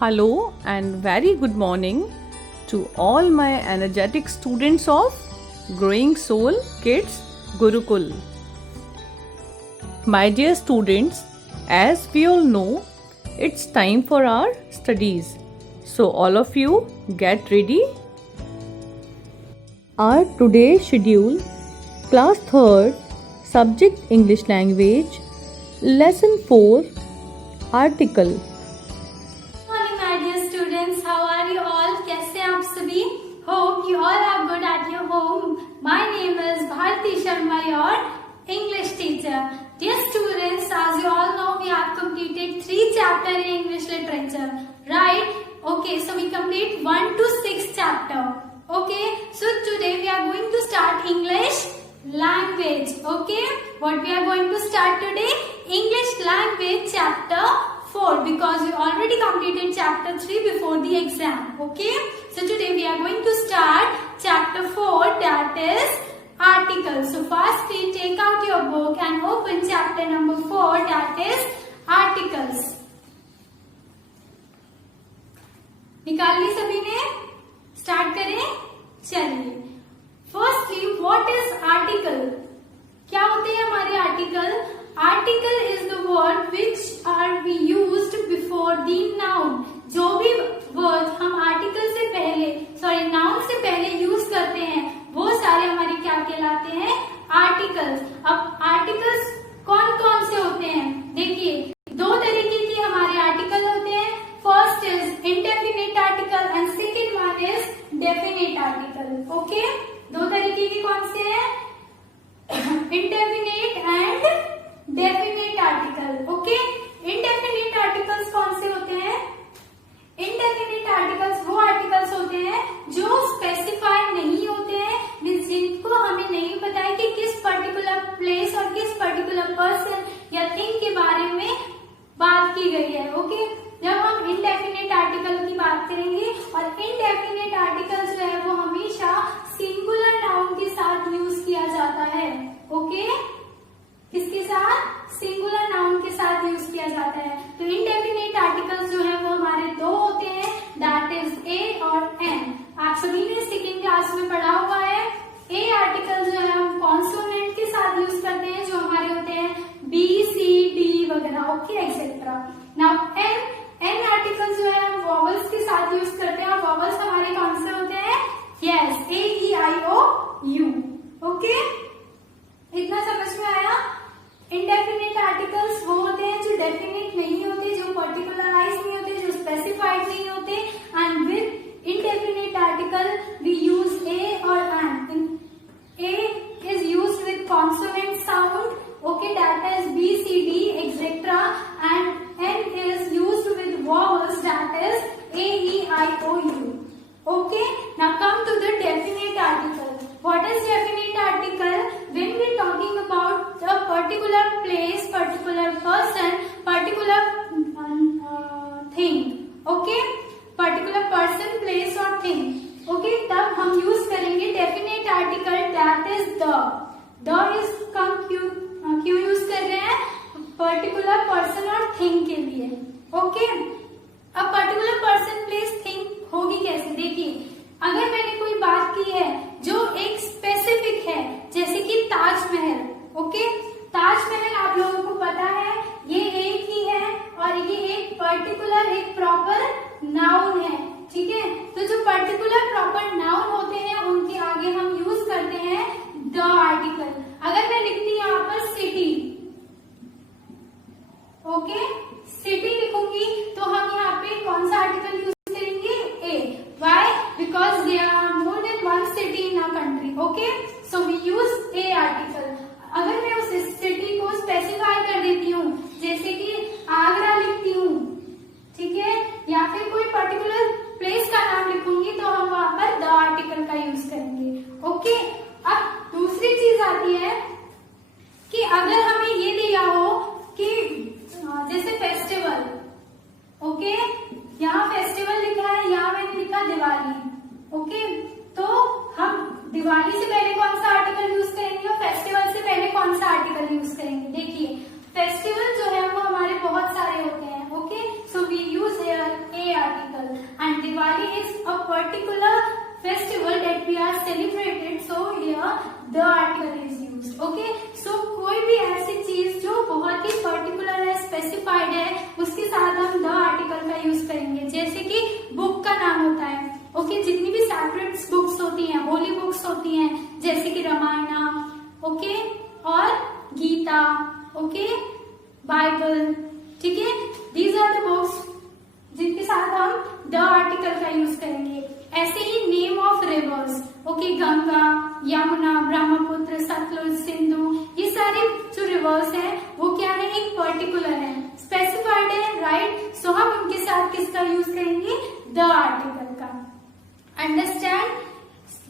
Hello and very good morning to all my energetic students of Growing Soul Kids Gurukul. My dear students, as we all know, it's time for our studies. So all of you get ready. Our today's schedule, class 3rd, subject English language, lesson 4, article. How are you all? कैसे आप सभी? Hope you all are good at your home. My name is Bharti Sharma, your English teacher. Dear students, as you all know, we have completed 3 chapters in English literature, right? Okay, so we complete 1 to 6 chapter. Okay, so today we are going to start English language. Okay, what we are going to start today? English language chapter 4, because we already completed chapter 3 before the exam. Okay, so today we are going to start chapter 4, that is articles. So firstly, take out your book and open chapter number 4, that is articles. निकाल ली सभी ने? Start करें? चलिए. Firstly, what is article? क्या होते हैं हमारे article? Article is the word which R be used before the noun. जो भी वर्ड हम आर्टिकल से पहले, नाउन से पहले यूज करते हैं, वो सारे हमारे क्या कहलाते हैं? आर्टिकल्स. अब आर्टिकल्स कौन कौन से होते हैं? देखिए, 2 तरीके के हमारे आर्टिकल होते हैं. First is indefinite article and second one is definite article. Okay, 2 तरीके के कौन से हैं? Indefinite and definite article. Okay, indefinite articles कौन से होते हैं? इंडेफिनिट आर्टिकल्स वो आर्टिकल्स होते हैं जो स्पेसिफाइड नहीं होते हैं, मींस जिनको हमें नहीं पता है कि किस पर्टिकुलर प्लेस और किस पर्टिकुलर पर्सन या थिंग के बारे में बात की गई है. ओके, जब हम इंडेफिनिट आर्टिकल की बात करेंगे, और इंडेफिनिट आर्टिकल जो है वो हमेशा सिंगुलर नाउन के साथ यूज किया जाता है. ओके, किसके साथ? सिंगुलर नाउन के साथ यूज किया जाता है. तो इंडेफिनिट आर्टिकल्स जो है वो हमारे 2 होते हैं, दैट इज ए और एन. आप सभी ने सेकेंड क्लास में पढ़ा हुआ है. ए आर्टिकल जो है हम कॉन्सोनेंट के साथ यूज करते हैं, जो हमारे होते हैं बी, सी, डी वगैरह. Okay, etcetera. Now an article जो है हम वॉवल्स के साथ यूज करते हैं, और वॉवल्स हमारे कौन से होते हैं? Yes, A, E, I, O, U. Okay, इतना समझ में आया? इंडेफिनिट आर्टिकल्स वो होते हैं जो डेफिनिट नहीं होते, जो पर्टिकुलराइज नहीं होते, जो स्पेसिफाइड नहीं होते. And with indefinite article we use a और an. A is used with consonant sound, okay, that is B, C, D etcetera, and an is used with vowels, that is A, E, I, O, U. Okay, now come to the definite article. What is definite article? When we are talking about a particular place, particular person, particular thing. Okay, particular person, place or thing. Okay, तब हम use करेंगे definite article, that is the. The is क्यों use कर रहे हैं? Particular person और thing के लिए. Okay, अब particular person, place, thing होगी कैसे? देखिए, अगर मैंने कोई बात की है जो एक स्पेसिफिक है, जैसे कि ताजमहल. ओके, ताजमहल आप लोगों को पता है ये एक ही है, और ये एक पर्टिकुलर, एक प्रॉपर नाउन है. ठीक है, तो जो पर्टिकुलर प्रॉपर नाउन होते हैं उनके आगे हम यूज करते हैं द आर्टिकल. अगर मैं लिखती हूँ यहाँ पर सिटी, ओके, सिटी लिखूंगी तो हम यहाँ पे कौन सा आर्टिकल यूज करेंगे? A. Why? Because there are more than one city in our country. Okay, so we use A article. अगर मैं उस सिटी को स्पेसिफाई कर देती हूँ, जैसे कि आगरा लिखती हूँ, ठीक है, या फिर कोई पर्टिकुलर प्लेस का नाम लिखूंगी, तो हम वहां पर द आर्टिकल का यूज करेंगे. ओके, अब दूसरी चीज आती है कि अगर हमें ये दिया हो कि जैसे फेस्टिवल. ओके, यहाँ फेस्टिवल लिखा है, यहाँ मैंने लिखा दिवाली. ओके, तो हम दिवाली से पहले कौन सा आर्टिकल यूज करेंगे और फेस्टिवल से पहले कौन सा आर्टिकल यूज करेंगे? देखिए, फेस्टिवल जो है वो हमारे बहुत सारे होते हैं. Okay, so we use here a article. particular festival that we are celebrated, so here the article is used. Okay, so कोई भी ऐसी चीज जो बहुत ही पर्टिकुलर है, स्पेसिफाइड है, उसके साथ हम द आर्टिकल का यूज करेंगे. जैसे कि बुक का नाम होता है. ओके, जितनी भी सैक्रेड बुक्स होती हैं, होली बुक्स होती हैं, जैसे कि रामायण, ओके, और गीता, ओके, बाइबल, ठीक है, दीज आर द बुक्स जिनके साथ हम द आर्टिकल का यूज करेंगे. ऐसे ही name of rivers, okay, Ganga, Yamuna, Brahmaputra, Sutlej, Sindhu, ये सारे जो रिवर्स हैं वो क्या है, एक पर्टिकुलर है, स्पेसिफाइड है, राइट. सो हम उनके साथ किसका यूज करेंगे, द आर्टिकल का. अंडरस्टैंड.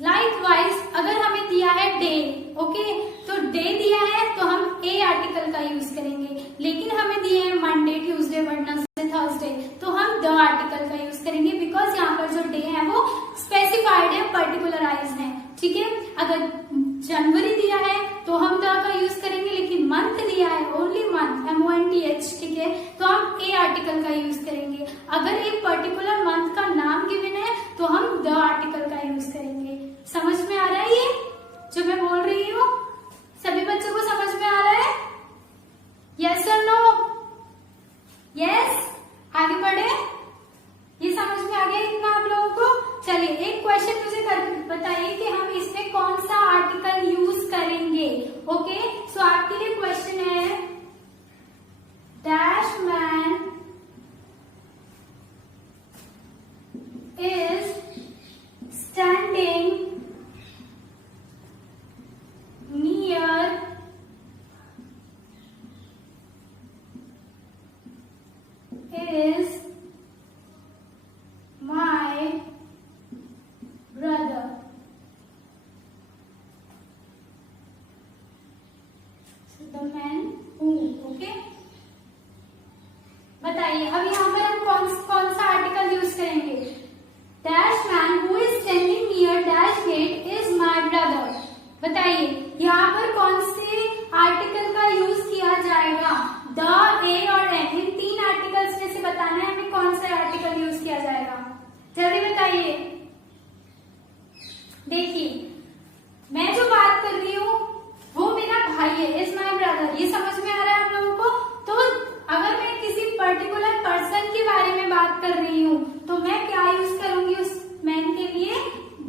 लाइकवाइज अगर हमें दिया है डे, ओके, तो डे दिया है तो हम ए आर्टिकल का यूज करेंगे. लेकिन हमें दिए हैं मंडे, ट्यूसडे, वेडनेसडे, थर्सडे, तो हम द आर्टिकल का यूज करेंगे. बिकॉज यहाँ पर जो डे है वो स्पेसिफाइड है, पर्टिकुलराइज है. ठीक है, अगर जनवरी दिया है तो हम द का यूज करेंगे. लेकिन मंथ दिया है, ओनली मंथ, MONTH, ठीक है, तो हम ए आर्टिकल का यूज करेंगे. अगर एक पर्टिकुलर मंथ का नाम गिवन है तो हम द आर्टिकल का यूज करेंगे. समझ में आ रहा है ये जो मैं बोल रही हूँ? सभी बच्चों को समझ में आ रहा है? यस और नो? यस, आगे बढ़े. ये समझ में आ गया इतना आप लोगों को? चलिए एक क्वेश्चन मुझे बताइए कि हम इसमें कौन सा आर्टिकल यूज करेंगे. ओके, सो आपके लिए क्वेश्चन है, dash man is standing near is my brother. So the man who, okay? बताइए अब यहाँ पर हम कौन सा आर्टिकल यूज करेंगे. Dash man who is standing near dash gate is my brother. बताइए यहाँ पर कौन से आर्टिकल का यूज किया जाएगा, द, ए और एन. इन तीन आर्टिकल्स में से बताना है हमें कौन सा आर्टिकल यूज किया जाएगा. जल्दी बताइए. देखिए मैं जो बात कर रही हूँ वो मेरा भाई है, इज माई ब्रदर. ये समझ में आ रहा है आप लोगों को? तो अगर मैं किसी पर्टिकुलर पर्सन के बारे में बात कर रही हूँ तो मैं क्या यूज करूंगी उस मैन के लिए,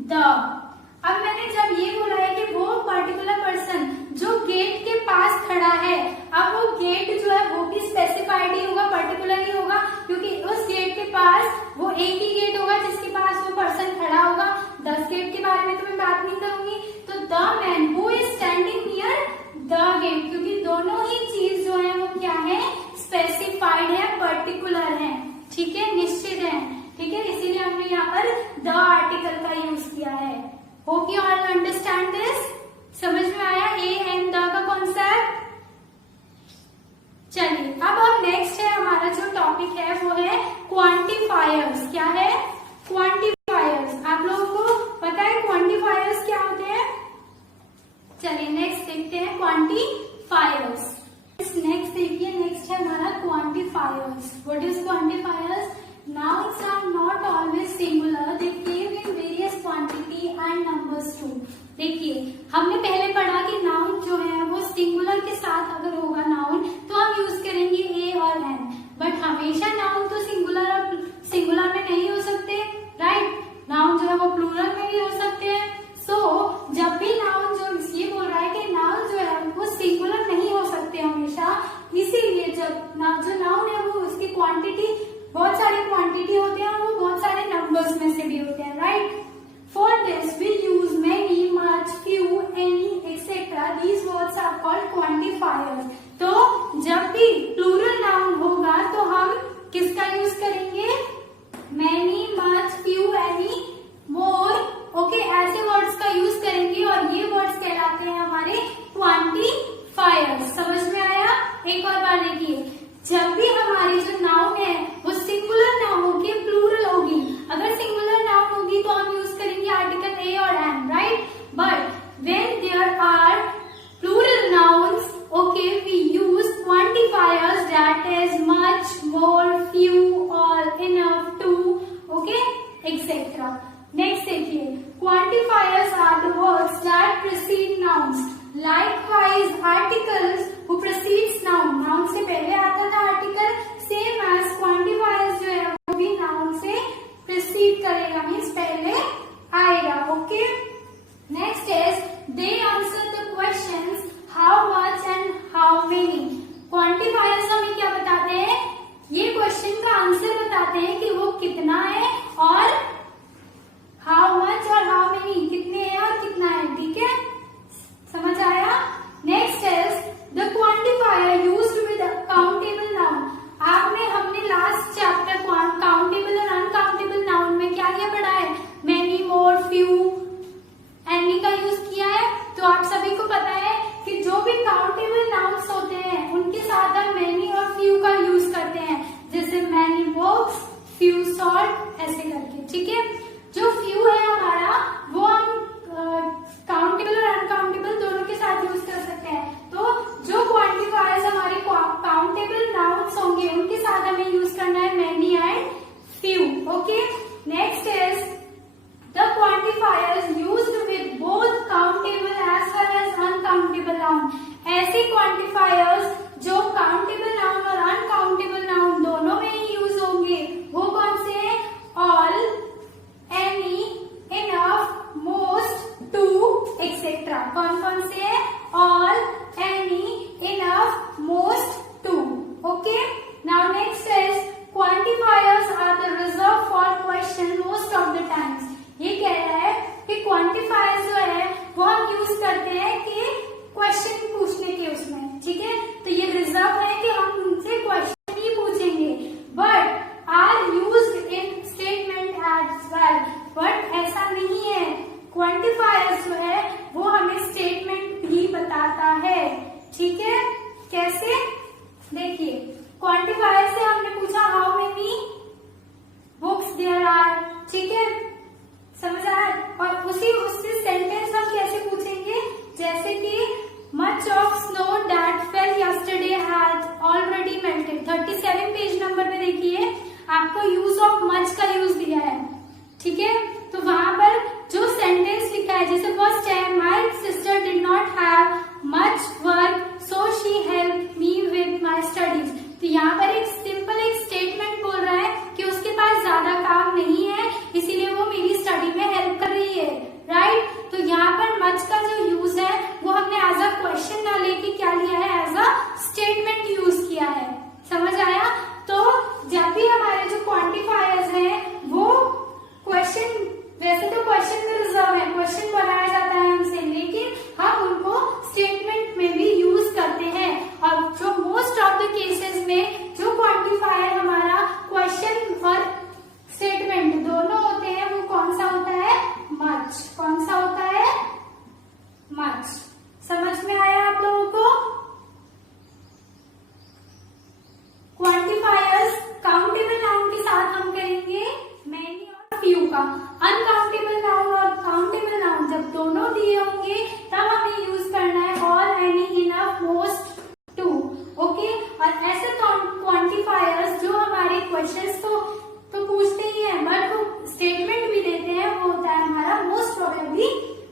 द. अब मैंने जब ये बोला है कि वो पर्टिकुलर पर्सन जो गेट के पास खड़ा है, अब वो गेट जो है वो भी स्पेसिफाइड ही होगा, पर्टिकुलर ही होगा, क्योंकि उस गेट के पास वो एक ही गेट होगा जिसके पास वो पर्सन खड़ा होगा. 10 गेट के बारे में तो मैं बात नहीं करूंगी. तो the man who is standing near the gate, क्योंकि दोनों ही चीज जो है वो क्या है, स्पेसिफाइड है, पर्टिकुलर है. ठीक है, निश्चित है. ठीक है, इसीलिए हमने यहाँ पर द आर्टिकल का यूज किया है. Hope you all understand this. समझ में आया ए एंड द का कॉन्सेप्ट? चलिए अब हम नेक्स्ट है, हमारा जो टॉपिक है वो है क्वांटिफायर्स. क्या है? क्वांटिफायर्स. आप लोगों को पता है क्वांटिफायर्स क्या होते हैं? चलिए नेक्स्ट देखते हैं क्वांटिफायर्स. नेक्स्ट देखिए, नेक्स्ट है हमारा quantifiers. What is quantifiers? Nouns are not always singular. They came in various quantity and numbers too. देखिए हमने पहले पढ़ा कि नाउन जो है वो सिंगुलर के साथ अगर होगा नाउन तो हम यूज करेंगे ए और एन. बट हमेशा नाउन तो सिंगुलर में नहीं हो सकते, राइट. नाउन जो है वो प्लूरल में भी हो सकते हैं. सो जब भी नाउन जो ये बोल रहा है कि नाउन जो है वो सिंगुलर नहीं हो सकते हमेशा, इसीलिए जब जो नाउन है वो उसकी क्वांटिटी, बहुत सारी क्वांटिटी होते हैं और वो बहुत सारे नंबर्स में से भी होते हैं, right. For this we use many, much, few, any, etcetera. These words are called quantifiers. तो जब भी प्लूरल नाउन होगा तो हम किसका यूज करेंगे? मैनी, मच, फ्यू, एनी, मोर. ओके, ऐसे वर्ड्स का यूज करेंगे और ये वर्ड्स कहलाते हैं हमारे क्वांटिफायर्स. समझ में आया? एक और बार देखिए, जब भी हमारी जो नाउन है वो सिंगुलर नाउन होगी, प्लूरल होगी. अगर सिंगुलर नाउन होगी तो हम यूज करेंगे आर्टिकल ए और an, right. But when there are plural nouns, okay, we use quantifiers that is much, more, few, all, enough, two, okay, etcetera. Next salt, ऐसे करके, ठीक है। जो फ्यू है हमारा वो हम काउंटेबल और अनकाउंटेबल दोनों के साथ यूज कर सकते हैं। तो जो क्वांटिफायर्स हमारे काउंटेबल नाउन्स होंगे उनके साथ हमें यूज करना है many and few. Okay, next is the quantifiers used with both countable as well as uncountable noun. ऐसे क्वांटिफायर्स जो काउंटेबल नाउन और अनकाउंटेबल नाउन दोनों में ही यूज होंगे वो कौन से हैं? All, any, enough, most, two, etcetera. कौन कौन से है? All, any, enough, most, two. Okay, now next is quantifiers are the reserve for question most of the times. ये कह रहा है कि क्वांटिफायर्स जो है वो हम यूज करते हैं कि क्वेश्चन पूछने के उसमें, ठीक है। तो ये रिजर्व है कि हम उनसे क्वेश्चन ही पूछेंगे, but are used in statement as well. But ऐसा नहीं है, क्वांटिफायर्स जो है वो हमें स्टेटमेंट भी बताता है, ठीक है। कैसे? देखिए, क्वांटिफायर से हमने पूछा how many books there are, ठीक है, समझ आया। और उससे सेंटेंस हम कैसे पूछेंगे? जैसे कि much of snow that fell yesterday has already melted. 37 page number पे देखिए, आपको यूज ऑफ मच का यूज दिया है, ठीक है। तो वहां पर जो सेंटेंस लिखा है, जैसे फर्स्ट है my sister did not have much work so she help me with my studies. तो यहाँ पर एक सिंपल एक स्टेटमेंट बोल रहा है कि उसके पास ज्यादा काम नहीं है, इसीलिए वो मेरी स्टडी में हेल्प कर रही है, राइट। तो यहाँ पर मच का जो यूज है वो हमने एज अ क्वेश्चन ना लेके क्या लिया है, एज अ स्टेटमेंट यूज किया है, समझ आया। तो जब भी हमारे जो क्वांटिफायर्स हैं वो क्वेश्चन, वैसे तो क्वेश्चन में रिजर्व है, क्वेश्चन बनाया जाता है हमसे, लेकिन हम उनको स्टेटमेंट में भी यूज करते हैं। और जो मोस्ट ऑफ द केसेस में जो क्वांटिफायर हमारा क्वेश्चन और स्टेटमेंट दोनों होते हैं वो कौन सा होता है? मच। कौन सा होता है? मच। समझ में आया आप लोगों को? क्वांटिफायर्स काउंटेबल नाउन के साथ हम करेंगे मैनी और फ्यू का। अनकाउंटेबल नाउन और काउंटेबल नाउन जब दोनों दिए होंगे तब हमें यूज करना है all, any, enough, most, two. Okay, और ऐसे क्वांटिफायर्स जो हमारे क्वेश्चंस तो पूछते ही हैं बट वो स्टेटमेंट भी देते हैं, वो होता है हमारा most probably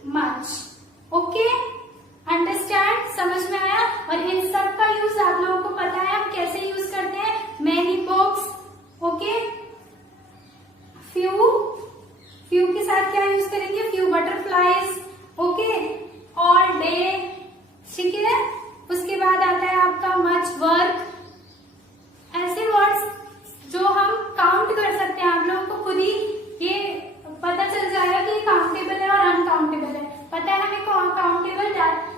much. Okay, understand? समझ में आया? और इन सब का यूज आप लोगों को पता है हम कैसे यूज करते हैं? मैनी बुक्स, ओके, फ्यू के साथ क्या यूज करेंगे? Few butterflies, okay, all day, ठीक है। उसके बाद आता है आपका मच वर्क। ऐसे वर्ड्स जो हम काउंट कर सकते हैं, आप लोगों को खुद ही ये पता चल जाएगा कि काउंटेबल है और अनकाउंटेबल है। पता है हमें countable that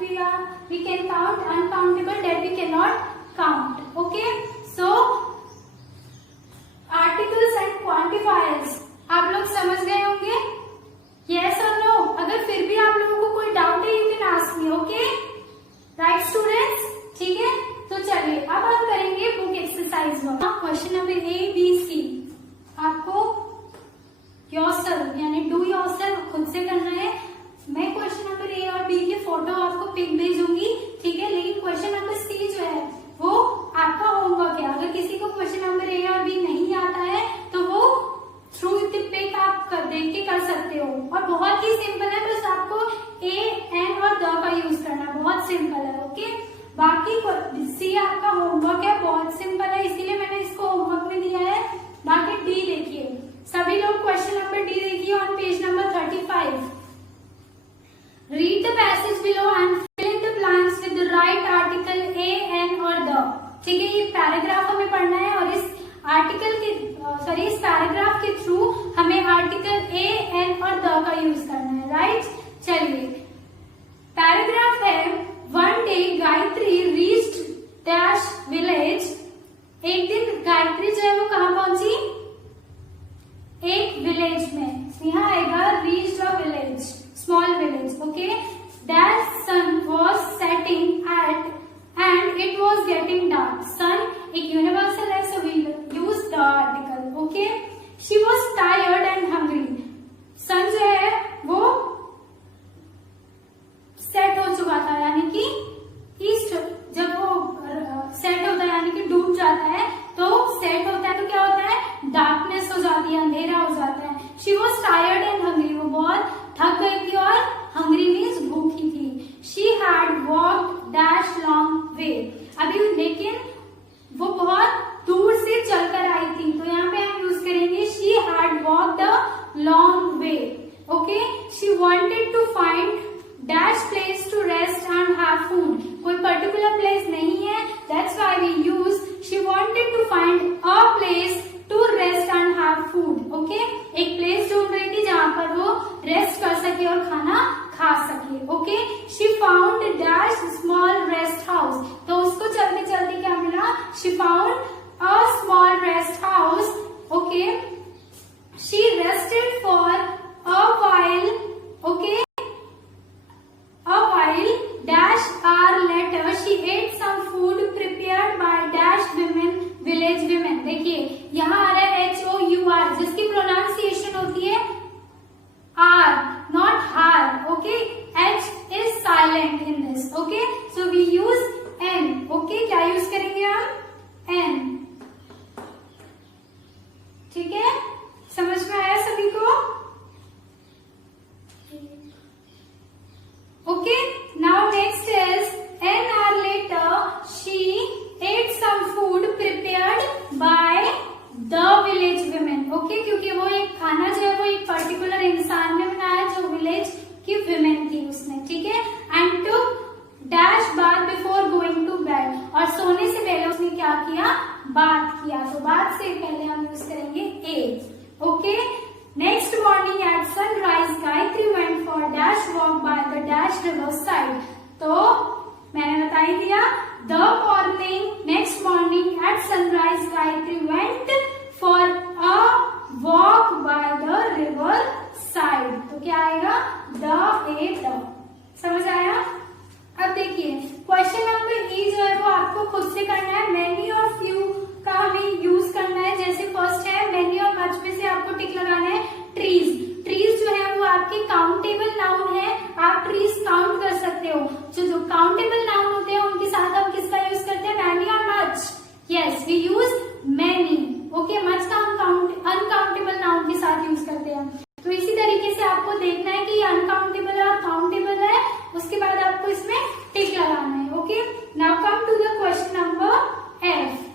we can count, uncountable that we can not count. Okay, so articles and quantifiers आप लोग समझ गए होंगे? यस और नो? अगर फिर भी आप लोगों को कोई डाउट है you can ask me, okay, right students? ठीक है, तो चलिए अब हम करेंगे book exercise 1। Question number A, B, C आपको योरसेल्फ यानी डू योरसेल्फ खुद से करना है। मैं क्वेश्चन नंबर ए और बी के फोटो आपको पिक भेजूंगी, ठीक है, लेकिन क्वेश्चन नंबर सी जो है वो आपका होमवर्क है। अगर किसी को क्वेश्चन नंबर ए और बी नहीं आता है तो वो थ्रू द पिक आप देख के कर सकते हो, और बहुत ही सिंपल है, बस आपको ए, एन और द का यूज करना, बहुत सिंपल है। ओके, बाकी सी आपका होमवर्क है, बहुत सिंपल है, इसीलिए मैंने इसको होमवर्क में दिया है। बाकी डी देखिए, सभी लोग क्वेश्चन नंबर डी देखिए on page number 35। Read the passage below and fill in the blanks with the right article A, an और द। ठीक है, ये पैराग्राफ हमें पढ़ना है और इस आर्टिकल के इस पैराग्राफ के थ्रू हमें आर्टिकल ए, एन और द का यूज करना है, राइट। चलिए, पैराग्राफ है one day Gayatri reached dash village. एक दिन गायत्री जो है वो कहाँ पहुंची? एक विलेज में। यहाँ आएगा reached a village, small village, okay. That sun was setting at and it was getting dark. Sun एक यूनिवर्सल है, so we use the article, okay. She was जाती है, अंधेरा हो जाता है। She was tired and hungry, वो बहुत थक गई थी और हंग्री मीन्स भूखी थी। She had walked dash long way, अभी लेकिन वो बहुत दूर से चलकर आई थी, तो यहाँ पे हम यूज करेंगे she had walked a long way. Okay, she wanted to find dash place to rest and have food, कोई पर्टिकुलर प्लेस नहीं है, that's why we use she wanted to find a place to rest and have food. Okay, एक place ढूंढ रही थी जहां पर वो रेस्ट कर सके और खाना खा सके। Okay, she found dash small rest house, तो उसको चलते चलते क्या मिला, she found a small rest house. Okay, she rested for a while. Okay, a while dash hour later she ate some food prepared by dash women, village women। देखिए यहाँ आ रहा है HOUR, जिसकी प्रोनाउंसिएशन होती है R, not har। Okay, H is silent in this। Okay, so we use N। Okay, क्या use करेंगे हम, N। ठीक है, समझ में आया सभी को? Okay, now next is an hour later she ate some food prepared by the village women। Okay, क्योंकि वो एक खाना जो है वो एक पर्टिकुलर इंसान ने बनाया जो विलेज की विमेन थी उसने। ठीक है, and to dash bath before going to bed, और सोने से पहले उसने क्या किया, बात किया, तो बात से पहले हम यूज करेंगे a. Okay, next morning at sunrise Gayatri went for dash walk by the dash river side। तो मैंने बता ही दिया, the morning next morning at sunrise Gayatri went for a walk by the river side। तो क्या आएगा, the। समझ आया? अब देखिए क्वेश्चन नंबर ई जो है वो आपको खुद से करना है, मैनी और फ्यू का हमें यूज करना है। जैसे फर्स्ट है मैनी और मच में से आपको टिक लगाना है ट्रीज। ट्रीज जो है वो आपके काउंटेबल नाउन है, आप ट्रीज काउंट कर सकते हो। जो काउंटेबल नाउन होते हैं उनके साथ हम किसका यूज करते हैं, मैनी और much. Yes, we use many. Okay, much का हम अनकाउंटेबल नाउन के साथ यूज करते हैं। तो इसी तरीके से आपको देखना है कि ये अनकाउंटेबल और काउंटेबल है, उसके बाद आपको इसमें टिक लगाना है। Okay, now come to the question number F.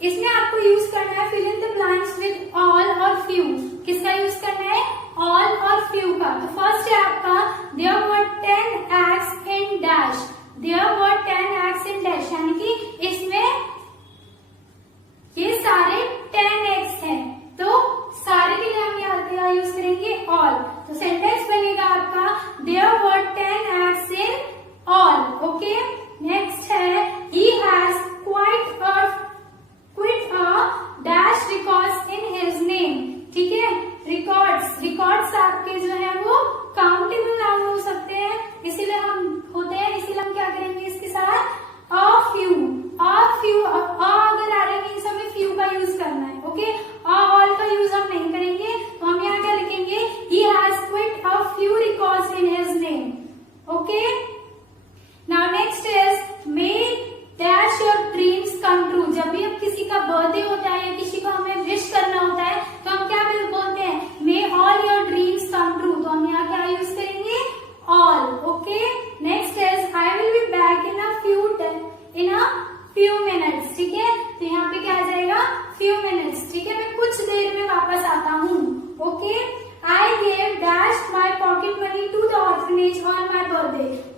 इसमें आपको यूज करना है fill in the blanks with all और फ्यू। किसका यूज करना है, ऑल और फ्यू का। तो फर्स्ट है आपका there were 10 eggs in dash, there were 10 eggs in dash, यानी कि इसमें ये सारे 10 eggs हैं, तो सारे के लिए हम यहाँ यूज करेंगे ऑल। तो सेंटेंस बनेगा आपका there were 10 eggs in all। Okay, next है he has quite a dash records in his name। ठीक है, रिकॉर्ड्स आपके जो है वो काउंटेबल नाउन हो सकते हैं, इसीलिए हम क्या करेंगे इसके साथ अ फ्यू। अगर आ रहे हैं हमें फ्यू का यूज करना है। ओके, ऑल का यूज हम नहीं करेंगे, तो हम यहाँ क्या लिखेंगे, he has quite a few records in his name। Okay, now next is may dash your dreams come true. जब भी हम किसी का बर्थडे होता है या किसी को हमें विश करना होता है तो हम क्या बोलते हैं, may all your dreams come true. तो हम यहाँ क्या यूज करेंगे, all. Okay, next is I will be back in a few minutes. ठीक है, तो यहाँ पे क्या आ जाएगा, फ्यू मिनट्स। ठीक है, मैं कुछ देर में वापस आता हूँ। Okay, I gave dash my pocket money to the orphanage on my birthday.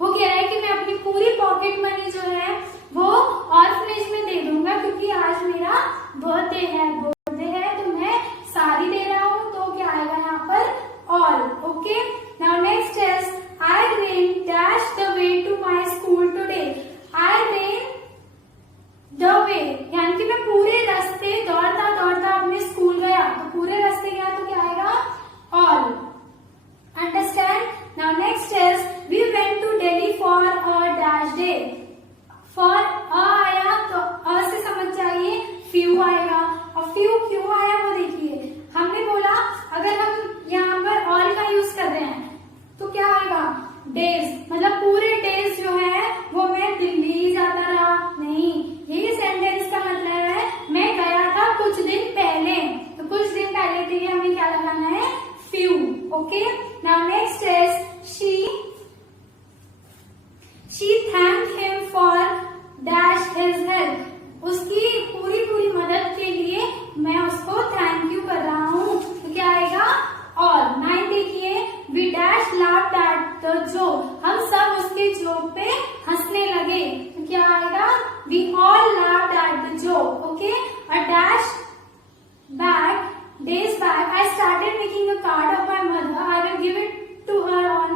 days back I started making a card of my mother. I will give it to her on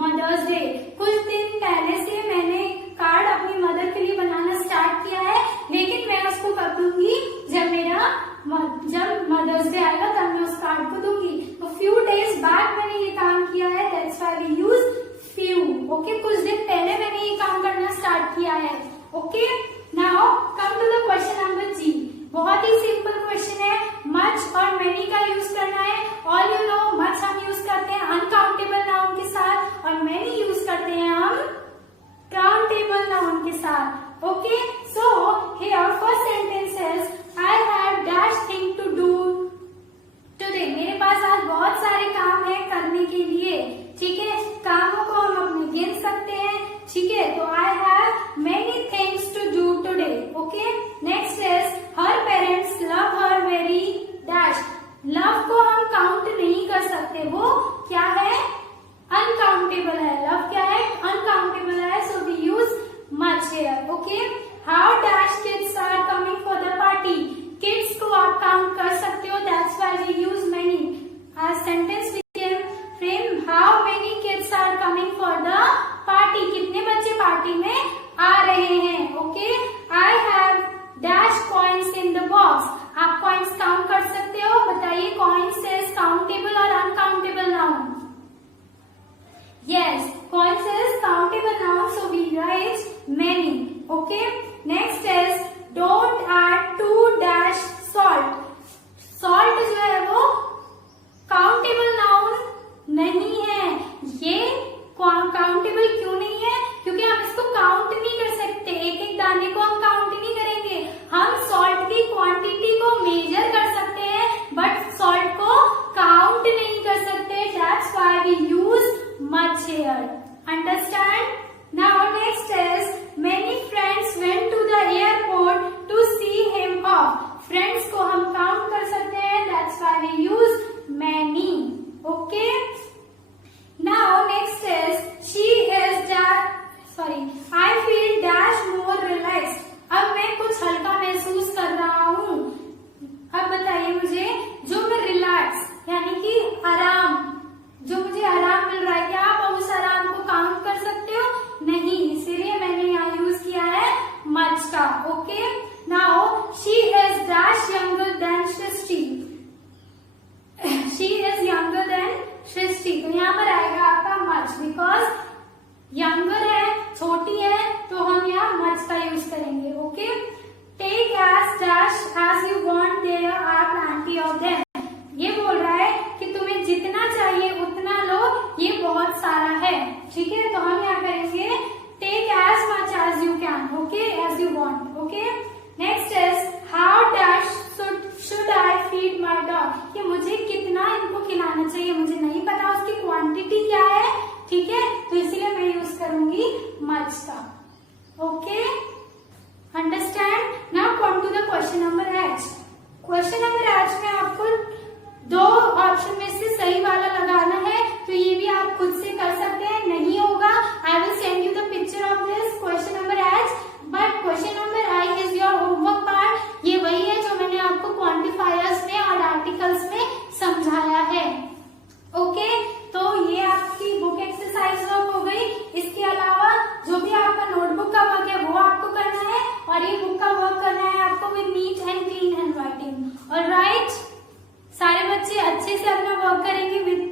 Mother's Day. कुछ दिन पहले से मैंने card अपनी mother के लिए बनाना start किया है, लेकिन मैं उसको कब दूंगी, जब मदर्स डे आएगा तब मैं उस कार्ड को दूंगी. तो few days back मैंने ये काम किया है, that's why we use few. Okay, कुछ दिन पहले मैंने ये काम करना स्टार्ट किया है. Okay, now come to the question number G. बहुत ही सिंपल क्वेश्चन है. मच और मेनी का यूज करना है. ऑल यू नो, मच हम यूज करते हैं अनकाउंटेबल नाउन के साथ और मेनी यूज करते हैं हम काउंटेबल नाउन के साथ. Okay, so here first sentence is I have dash thing to do today. मेरे पास आज बहुत सारे काम है करने के लिए. ठीक है, कामों को हम अपने गिन सकते हैं. ठीक है, तो I have many things to do today. Okay, next is her parents love her very dash. Love को हम काउंट नहीं कर सकते, वो क्या है, अनकाउंटेबल है. लव क्या है, अनकाउंटेबल है. So we use much here. Okay, how dash kids are coming for the party. Kids को आप काउंट कर सकते हो, that's why we use many. आज sentence we can frame how many kids are coming for the party. कितने बच्चे party में आ रहे हैं. Okay, I have dash coins in the box. आप कॉइन्स काउंट कर सकते हो. बताइए, कॉइन्स इज काउंटेबल और uncountable noun. Yes, coins is countable noun, so we write many. Okay, next is don't add two dash salt. Salt जो है वो countable noun नहीं है. ये countable क्यों नहीं है, क्योंकि हम इसको काउंट नहीं कर सकते. एक एक दाने को हम काउंट नहीं करेंगे. हम सॉल्ट की क्वांटिटी को मेजर कर सकते हैं, बट सॉल्ट को काउंट नहीं कर सकते. That's why we use much here. Understand? Now next is many friends went to the airport to see him off. Friends को हम काउंट कर सकते हैं, that's why we use many. Okay? Now next is she is I feel dash more relaxed. अब मैं कुछ हल्का महसूस कर रहा हूँ. अब बताइए मुझे, जो मैं रिलैक्स यानी कि आराम, जो मुझे आराम मिल रहा है, क्या आप उस आराम को काउंट कर सकते हो? नहीं, इसीलिए मैंने यहाँ यूज किया है मच का. Okay, now she is dash younger than Srishti. She is younger than Srishti. तो यहाँ पर आएगा आपका मच, बिकॉज यंगर है, छोटी है, तो हम यहाँ मच का यूज करेंगे. Okay, take as dash as you want, there are plenty of them. ये बोल रहा है कि तुम्हें जितना चाहिए उतना लो, ये बहुत सारा है. ठीक है, तो हम यहाँ करेंगे take as much as you can. Okay, as you want. Okay, next is how dash should I feed my dog. कि मुझे कितना इनको खिलाना चाहिए, मुझे नहीं पता उसकी क्वांटिटी क्या है. ठीक है, तो इसीलिए मैं यूज करूंगी मच का. Okay, understand? Now come to the question number H. Question number H में आपको दो ऑप्शन में से सही वाला लगाना है, तो ये भी आप खुद से कर सकते हैं. नहीं होगा, I will send you the picture of this question number H. But question number I is your homework part. ये वही है जो मैंने आपको क्वांटिफायर्स में और आर्टिकल्स में समझाया है. ओके, तो ये आपकी बुक एक्सरसाइज वर्क हो गई. इसके अलावा जो भी आपका नोटबुक का वर्क है वो आपको करना है, और ये बुक का वर्क करना है आपको with neat and clean hand writing. Alright, सारे बच्चे अच्छे से अपना वर्क करेंगे विद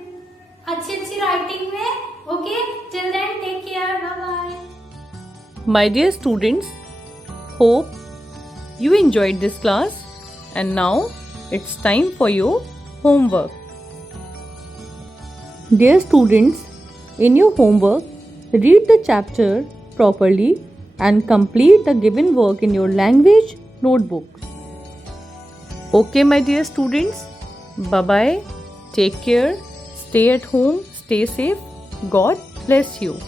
अच्छी राइटिंग में. Okay, till then take care, bye bye. My dear students, hope you enjoyed this class, and now it's time for your homework. Dear students, in your homework, read the chapter properly and complete the given work in your language notebook. Okay, my dear students, bye-bye. Take care. Stay at home. Stay safe. God bless you.